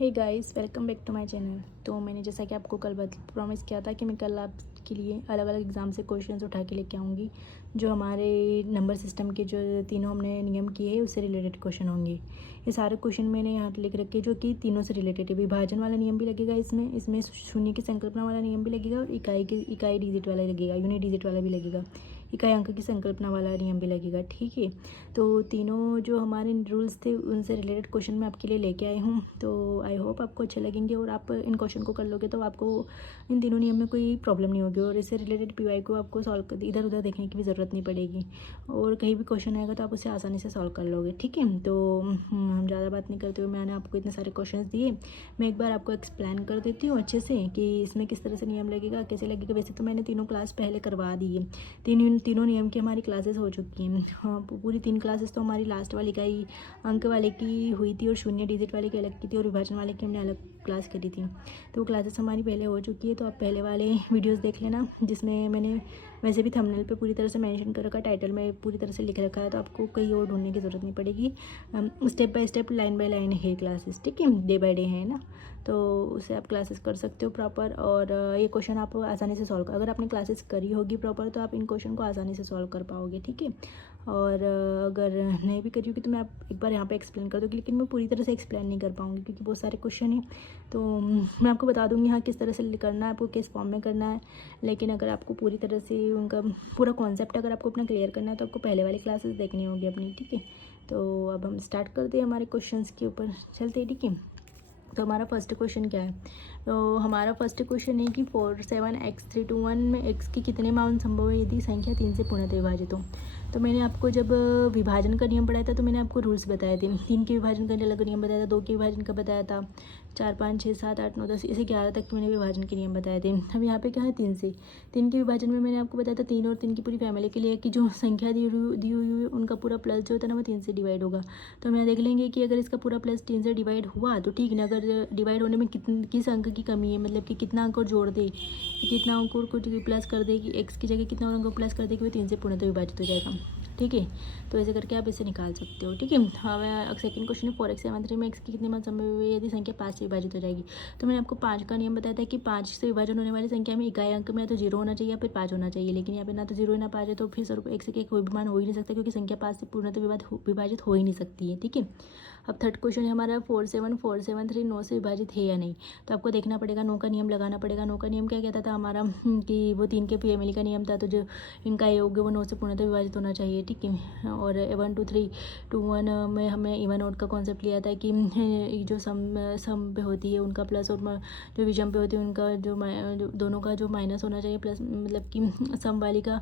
Hey guys, welcome back to my channel. तो मैंने जैसा कि आपको कल प्रॉमिस किया था कि मैं कल आपके लिए अलग अलग एग्ज़ाम से क्वेश्चंस उठा के लेके आऊँगी जो हमारे नंबर सिस्टम के जो तीनों हमने नियम किए हैं उससे रिलेटेड क्वेश्चन होंगे। ये सारे क्वेश्चन मैंने यहाँ लिख रखे जो कि तीनों से रिलेटेड है। विभाजन वाला नियम भी लगेगा इसमें शून्य की संकल्पना वाला नियम भी लगेगा और इकाई डिजिट वाला लगेगा, यूनिट डिजिट वाला भी लगेगा, इकाई अंक की संकल्पना वाला नियम भी लगेगा। ठीक है, तो तीनों जो हमारे रूल्स थे उनसे रिलेटेड क्वेश्चन मैं आपके लिए लेके आई हूँ। तो आई होप आपको अच्छे लगेंगे और आप इन क्वेश्चन को कर लोगे तो आपको इन तीनों नियम में कोई प्रॉब्लम नहीं होगी और इससे रिलेटेड पीवाई को आपको सॉल्व कर इधर उधर देखने की भी ज़रूरत नहीं पड़ेगी और कहीं भी क्वेश्चन आएगा तो आप उसे आसानी से सॉल्व कर लोगे। ठीक है, तो हम ज़्यादा बात नहीं करते हुए मैंने आपको इतने सारे क्वेश्चन दिए। मैं एक बार आपको एक्सप्लेन कर देती हूँ अच्छे से कि इसमें किस तरह से नियम लगेगा, कैसे लगेगा। वैसे तो मैंने तीनों क्लास पहले करवा दी है, तीनों नियम की हमारी क्लासेस हो चुकी हैं। हाँ, पूरी 3 क्लासेस तो हमारी लास्ट वाली इकाई अंक वाले की हुई थी और शून्य डिजिट वाले की अलग की थी और विभाजन वाले की हमने अलग क्लास करी थी। तो वो क्लासेस हमारी पहले हो चुकी है, तो आप पहले वाले वीडियोस देख लेना जिसमें मैंने वैसे भी थंबनेल पे पूरी तरह से मेंशन कर रखा, टाइटल में पूरी तरह से लिख रखा है, तो आपको कहीं और ढूंढने की ज़रूरत नहीं पड़ेगी। Step by step, line by line है क्लासेस। ठीक है, डे बाय डे है ना, तो उसे आप क्लासेस कर सकते हो प्रॉपर और ये क्वेश्चन आप आसानी से सॉल्व कर, अगर आपने क्लासेस करी होगी प्रॉपर तो आप इन क्वेश्चन को आसानी से सॉल्व कर पाओगे। ठीक है, और अगर नहीं भी करी होगी तो मैं आप एक बार यहाँ पे एक्सप्लेन कर दूँगी, लेकिन मैं पूरी तरह से एक्सप्लेन नहीं कर पाऊँगी क्योंकि बहुत सारे क्वेश्चन हैं। तो मैं आपको बता दूँगी हाँ किस तरह से करना है, आपको किस फॉर्म में करना है। लेकिन अगर आपको पूरी तरह से उनका पूरा कॉन्सेप्ट अगर आपको अपना क्लियर करना है तो आपको पहले वाली क्लासेस देखनी होगी अपनी। ठीक है, तो अब हम स्टार्ट करते हैं, हमारे क्वेश्चंस के ऊपर चलते हैं। ठीक है, तो हमारा फर्स्ट क्वेश्चन क्या है? तो हमारा फर्स्ट क्वेश्चन है कि 4 7 x 3 2 1 में x की कितने मान संभव है यदि संख्या 3 से पूर्णतः विभाजित हो। तो मैंने आपको जब विभाजन का नियम पढ़ाया था तो मैंने आपको रूल्स बताए थे। 3 के विभाजन का अलग नियम बताया था, 2 के विभाजन का बताया था, 4 5 6 7 8 9 10 ऐसे 11 तक के मैंने विभाजन के नियम बताए थे। अब यहाँ पे क्या है 3 से 3 के विभाजन में मैंने आपको बताया था 3 और 3 की पूरी फैमिली के लिए कि जो संख्या दी हुई है उनका पूरा प्लस जो होता है ना वो 3 से डिवाइड होगा। तो हम यहाँ देख लेंगे कि अगर इसका पूरा प्लस 3 से डिवाइड हुआ तो ठीक ना, अगर डिवाइड होने में किस अंक की कमी है, मतलब कि कितना अंक और जोड़ दे, कितना अंक और कुछ प्लस कर दे कि एक्स की जगह कितना और अंक प्लस कर दे कि वो 3 से पूर्णतः विभाजित हो जाएगा। ठीक है, तो ऐसे करके आप इसे निकाल सकते हो। ठीक है, हाँ सेकंड क्वेश्चन है 4 x 7 3 में एक्स की कितनी मान संभव है यदि संख्या 5 से विभाजित हो जाएगी। तो मैंने आपको 5 का नियम बताया था कि 5 से विभाजन होने वाली संख्या में इकाई अंक में या तो 0 होना चाहिए या फिर 5 होना चाहिए, लेकिन यहाँ पे ना तो 0 ना 5 है, तो फिर स्वरूप एक से कोई भी मान हो ही नहीं सकता क्योंकि संख्या 5 से पूर्णतः विभाजित हो ही नहीं सकती है। ठीक है, अब थर्ड क्वेश्चन है हमारा 4 7 4 7 3 9 से विभाजित है या नहीं। तो आपको देखना पड़ेगा, नो का नियम लगाना पड़ेगा। नो का नियम क्या कहता था हमारा कि वो 3 के फैमिली का नियम था, तो जो इनका योग है वो 9 से पूर्णतः विभाजित होना चाहिए। ठीक है, और 1 2 3 2 1 में हमें इवन आउट का कॉन्सेप्ट लिया था कि जो सम पे होती है उनका प्लस और जो विषम पे होती है उनका जो दोनों का जो माइनस होना चाहिए, प्लस मतलब कि सम वाली का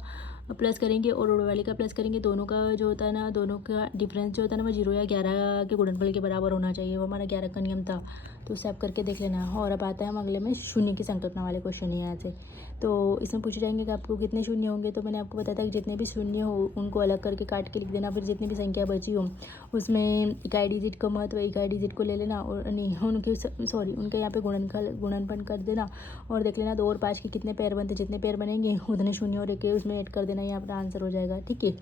प्लस करेंगे और ओड वाली का प्लस करेंगे, दोनों का जो होता है ना, दोनों का डिफरेंस जो होता है ना वो 0 या 11 के गुणनफल के बराबर होना चाहिए। वो हमारा 11 का नियम था, तो उससे आप करके देख लेना। और अब आता है हम अगले में शून्य की संकल्पना वाले क्वेश्चन है यहाँ से। तो इसमें पूछे जाएंगे कि आपको कितने शून्य होंगे। तो मैंने आपको बताया था कि जितने भी शून्य हो उनको अलग करके काट के लिख देना, फिर जितनी भी संख्या बची हो उसमें इकाई डिजिट का महत्व इकाई डिजिट को ले लेना और नहीं उनके यहाँ पे गुणनफल कर देना और देख लेना 2 और 5 के कितने पैर बनते, जितने पैर बनेंगे उतने शून्य और एक उसमें ऐड कर देना, ये अपना आंसर हो जाएगा। ठीक है,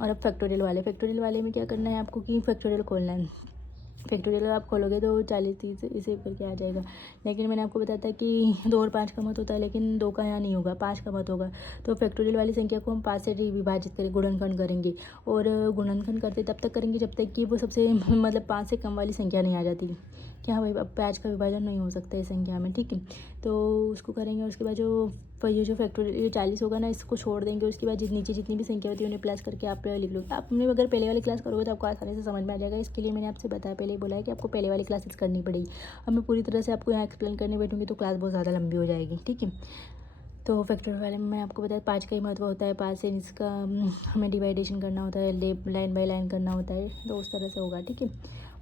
और अब फैक्टोरियल वाले में क्या करना है आपको कि फैक्टोरियल खोलना है। फैक्टोरियल आप खोलोगे तो 40 30 इसे करके आ जाएगा, लेकिन मैंने आपको बताया था कि 2 और 5 का मत होता है, लेकिन 2 का यहाँ नहीं होगा, 5 का मत होगा। तो फैक्टोरियल वाली संख्या को हम 5 से विभाजित करें, गुणनखंड करेंगे और गुणनखंड करते तब तक करेंगे जब तक कि वो सबसे मतलब 5 से कम वाली संख्या नहीं आ जाती कि हाँ भाई अब 5 का विभाजन नहीं हो सकता इस संख्या में। ठीक है, तो उसको करेंगे। उसके बाद ये जो फैक्टोरियल ये 40 होगा ना, इसको छोड़ देंगे। उसके बाद नीचे जितनी भी संख्या होती है उन्हें प्लस करके आप लिख लो। आपने अगर पहले वाली क्लास करोगे तो आपको आसानी से समझ में आ जाएगा। इसके लिए मैंने आपसे बताया, पहले ही बोला है कि आपको पहले वाली क्लासेस करनी पड़ेगी। अब मैं पूरी तरह से आपको यहाँ एक्सप्लेन करने बैठूंगी तो क्लास बहुत ज़्यादा लंबी हो जाएगी। ठीक है, तो फैक्टोरियल वाले में मैं आपको बताया 5 का ही महत्व होता है। 5 से इसका हमें डिवाइडेशन करना होता है, लाइन बाय लाइन करना होता है, तो उस तरह से होगा। ठीक है,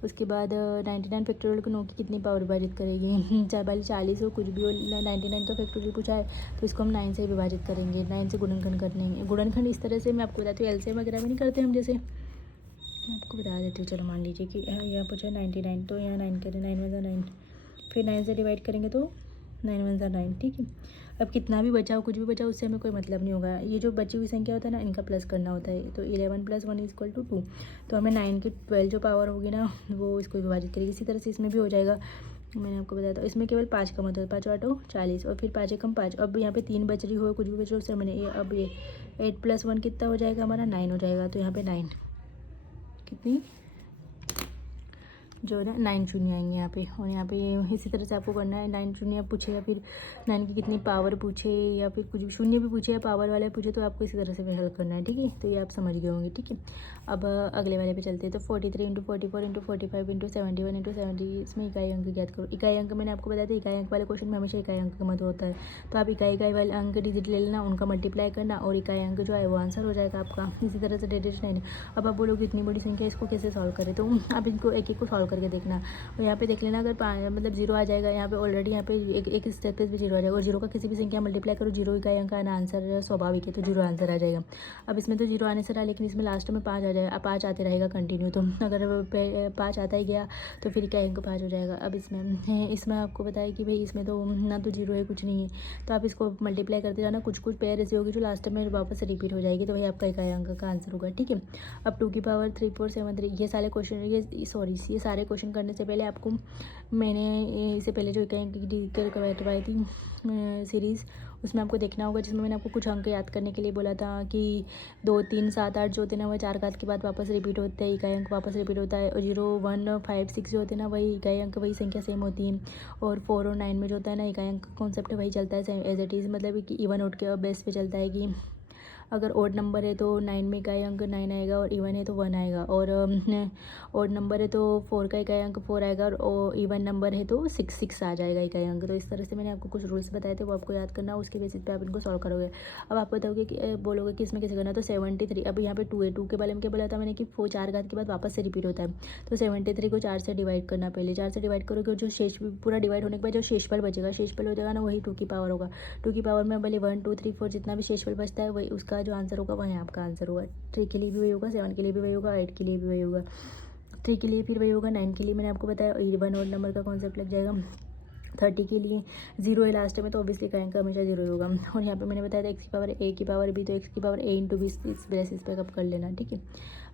उसके बाद 99 फैक्टोरियल को 9 की कितनी पावर विभाजित करेगी। चाहे भले 40 हो कुछ भी हो, 99 का फैक्टोरियल पूछा है तो इसको हम 9 से विभाजित करेंगे, 9 से गुणनखंड करेंगे। गुणनखंड इस तरह से मैं आपको बताती हूँ, एलसीएम वगैरह भी नहीं करते हम, जैसे मैं आपको बता देती हूँ। चलो मान लीजिए कि यहाँ पूछा 99, तो यहाँ 9 करें, 9 1 9, फिर 9 से डिवाइड करेंगे तो 9 1 9। ठीक है, अब कितना भी बचा हो कुछ भी बचा उससे हमें कोई मतलब नहीं होगा। ये जो बची हुई संख्या होता है ना, इनका प्लस करना होता है। तो 11 + 1 = 2, तो हमें 9 की 12 जो पावर होगी ना वो इसको विभाजित करेगी। इसी तरह से इसमें भी हो जाएगा मैंने आपको बताया था। इसमें केवल 5 कम होता है, 5 8 40 और फिर 5 एकम 5। अब यहाँ पे 3 बच रही हो, कुछ भी बच रहा हो उससे मैंने अब ये 8 + 1 कितना हो जाएगा हमारा, 9 हो जाएगा। तो यहाँ पे 9 कितनी जो है ना 9 शून्य आएंगे यहाँ पे। और यहाँ पे इसी तरह से आपको करना है। 9 शून्य पूछे या फिर 9 की कितनी पावर पूछे या फिर कुछ भी शून्य भी पूछे या पावर वाले पूछे तो आपको इसी तरह से हल करना है, ठीक है। तो ये आप समझ गए होंगे, ठीक है। अब अगले वाले पे चलते हैं। तो 43 × 44 × 45 × 71 × 70, इसमें इकाई अंक ज्ञात करो। इकाई अंक मैंने आपको बताया था, इकाई अंक वाले क्वेश्चन में हमेशा इकाई अंक का महत्व होता है। तो आप इकाई वाले अंक डिजिट ले लेना, उनका मल्टीप्लाई करना और इकाई अंक जो है वो आंसर हो जाएगा आपका। इसी तरह से डिजिट 9। अब आप बोलोगे इतनी बड़ी संख्या इसको कैसे सॉल्व करें, तो आप इनको एक एक को सॉल्व करके देखना। और यहाँ पे देख लेना, अगर मतलब 0 आ जाएगा यहाँ पे ऑलरेडी, यहाँ पे एक स्टेप पे भी 0 आ जाएगा। और 0 का किसी भी संख्या मल्टीप्लाई करो, 0 इकाई अंक आना आंसर स्वाभाविक है, तो 0 आंसर आ जाएगा। अब इसमें तो 0 आने से रहा, लेकिन इसमें लास्ट में 5 आ जाएगा, 5 आते रहेगा कंटिन्यू। तो अगर 5 आता ही गया तो फिर इकाई अंक 5 हो जाएगा। अब इसमें आपको बताया कि भाई इसमें तो ना तो 0 है कुछ नहीं है, तो आप इसको मल्टीप्लाई करते जाना। कुछ पेयर ऐसी होगी जो लास्ट में वापस रिपीट हो जाएगी, तो वही आपका इकाई अंक का आंसर होगा, ठीक है। अब 2 की पावर 3 4 7 3 ये सारे क्वेश्चन ये सारे क्वेश्चन करने से पहले आपको मैंने इससे पहले जो इकाई अंक की करवाई थी सीरीज़, उसमें आपको देखना होगा, जिसमें मैंने आपको कुछ अंक याद करने के लिए बोला था कि 2 3 7 8 जो होते हैं ना, वह 4 घात के बाद वापस रिपीट होते हैं, इकाई अंक वापस रिपीट होता है। और 0 1 5 6 जो होते हैं ना, वही इकाई अंक वही संख्या सेम होती है। और 4 और 9 में जो होता है ना, इकाई अंक कॉन्सेप्ट वही चलता है सेम एज इट इज़, मतलब कि इवन आउट के बेस पे चलता है कि अगर ओड नंबर है तो 9 में इकाई अंक 9 आएगा, और इवन है तो 1 आएगा। और ओड नंबर है तो 4 का इकाई अंक 4 आएगा, और इवन नंबर है तो 6 आ जाएगा इकाई अंक। तो इस तरह से मैंने आपको कुछ रूल्स बताए थे, वो आपको याद करना, उसके बेसिस पे आप इनको सॉल्व करोगे। अब आप बताओगे कि बोलोगे कि इसमें कैसे करना है। तो 73, अब यहाँ पे 2 है, 2 के बारे में क्या बोला था मैंने कि 4 घात के बाद वापस से रिपीट होता है। तो 73 को 4 से डिवाइड करना, पहले 4 से डिवाइड करोगे, जो शेष पूरा डिवाइड होने के बाद जो शेषफल बचेगा, शेषफल हो जाएगा ना, वही 2 की पावर होगा। 2 की पावर में भले 1 2 3 4 जितना भी शेषफल बचता है, वही उसका जो आंसर होगा वही आपका आंसर होगा। 3 के लिए भी वही होगा, 7 के लिए भी वही होगा, 8 के लिए भी वही होगा, 3 के लिए फिर वही होगा, 9 के लिए मैंने आपको बताया इवन और नंबर का कॉन्सेप्ट लग जाएगा। 30 के लिए 0 है लास्ट में, तो ऑब्वियसली का अंक हमेशा 0 होगा। और यहाँ पे मैंने बताया था x की पावर a की पावर b, तो x की पावर a × b इस बेसिस पे कब कर लेना, ठीक है।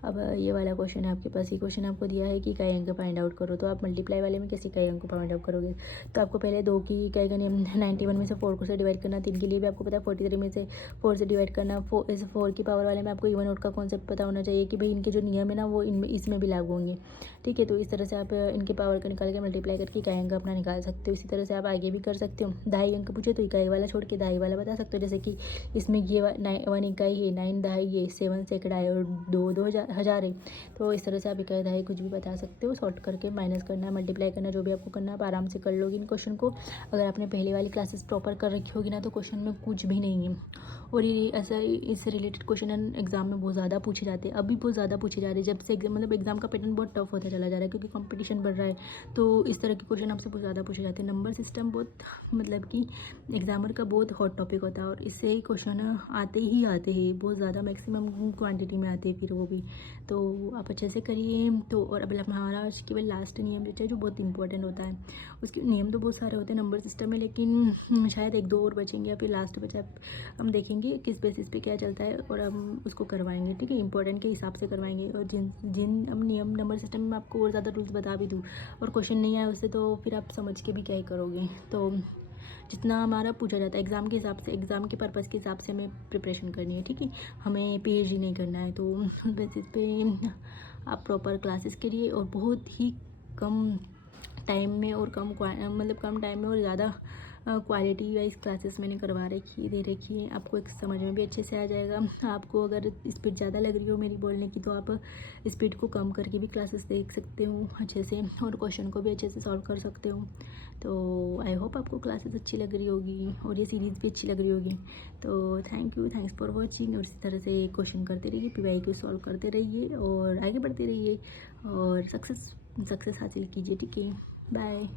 अब ये वाला क्वेश्चन है आपके पास, ये क्वेश्चन आपको दिया है कि इकाई अंक फाइंड आउट करो। तो आप मल्टीप्लाई वाले में कैसे इकाई अंक फाइंड आउट करोगे, तो आपको पहले 2 की इकाई का नियम 91 में से 4 को से डिवाइड करना। 3 के लिए भी आपको पता है 43 में से 4 से डिवाइड करना। 4 की पावर वाले में आपको इवन आउट का कॉन्सेप्ट पता होना चाहिए कि भाई इनके जो नियम है ना वो इनमें इसमें भी लागू होंगे, ठीक है। तो इस तरह से आप इनके पावर का निकाल के मल्टीप्लाई करके इकाई अंक अपना निकाल सकते हो। इसी तरह से आप आगे भी कर सकते हो। दहाई अंक पूछे तो इकाई वाला छोड़ के दहाई वाला बता सकते हो, जैसे कि इसमें ये 1 इकाई है, 9 दहाई है, 7 सैकड़ा है, और 2 हज़ार है। तो इस तरह से आप इकाई दहाई कुछ भी बता सकते हो। सॉर्ट करके माइनस करना, मल्टीप्लाई करना, जो भी आपको करना है आप आराम से कर लोगे इन क्वेश्चन को। अगर आपने पहले वाली क्लासेस प्रॉपर कर रखी होगी ना, तो क्वेश्चन में कुछ भी नहीं है। और ये ऐसा इससे रिलेटेड क्वेश्चन एग्जाम में बहुत ज़्यादा पूछे जाते हैं, अभी बहुत ज़्यादा पूछे जा रहे हैं। जब से मतलब एग्जाम का पैटर्न बहुत टफ होता चला जा रहा है, क्योंकि कंपटीशन बढ़ रहा है, तो इस तरह के क्वेश्चन आपसे बहुत ज़्यादा पूछे जाते हैं। नंबर सिस्टम बहुत मतलब कि एग्जामर का बहुत हॉट टॉपिक होता है, और इससे ही क्वेश्चन आते ही आते हैं, बहुत ज़्यादा मैक्सिमम क्वांटिटी में आते हैं फिर वो भी। तो आप अच्छे से करिए। तो और अब हमारा केवल लास्ट नियम जो है जो बहुत इंपॉर्टेंट होता है, उसके नियम तो बहुत सारे होते हैं नंबर सिस्टम में, लेकिन शायद 1 2 और बचेंगे, या फिर लास्ट बचा हम देखेंगे किस बेसिस पे क्या चलता है, और हम उसको करवाएंगे, ठीक है। इंपॉर्टेंट के हिसाब से करवाएंगे। और जिन हम नियम नंबर सिस्टम में आपको और ज़्यादा रूल्स बता भी दूँ और क्वेश्चन नहीं आए उससे, तो फिर आप समझ के भी क्या ही करोगे। तो जितना हमारा पूछा जाता है एग्ज़ाम के हिसाब से, एग्ज़ाम के पर्पज़ के हिसाब से हमें प्रिपरेशन करनी है, ठीक है। हमें पीएचडी नहीं करना है। तो उस बेसिस पे आप प्रॉपर क्लासेस करिए, और बहुत ही कम टाइम में और कम टाइम में और ज़्यादा क्वालिटी वाइज क्लासेस मैंने करवा दे रखी है। आपको एक समझ में भी अच्छे से आ जाएगा। आपको अगर स्पीड ज़्यादा लग रही हो मेरी बोलने की, तो आप स्पीड को कम करके भी क्लासेस देख सकते हो अच्छे से, और क्वेश्चन को भी अच्छे से सॉल्व कर सकते हो। तो आई होप आपको क्लासेस अच्छी लग रही होगी, और ये सीरीज़ भी अच्छी लग रही होगी। तो थैंक्स फॉर वॉचिंग। और इसी तरह से क्वेश्चन करते रहिए, PYQ सॉल्व करते रहिए, और आगे बढ़ते रहिए, और सक्सेस हासिल कीजिए, ठीक है। बाय।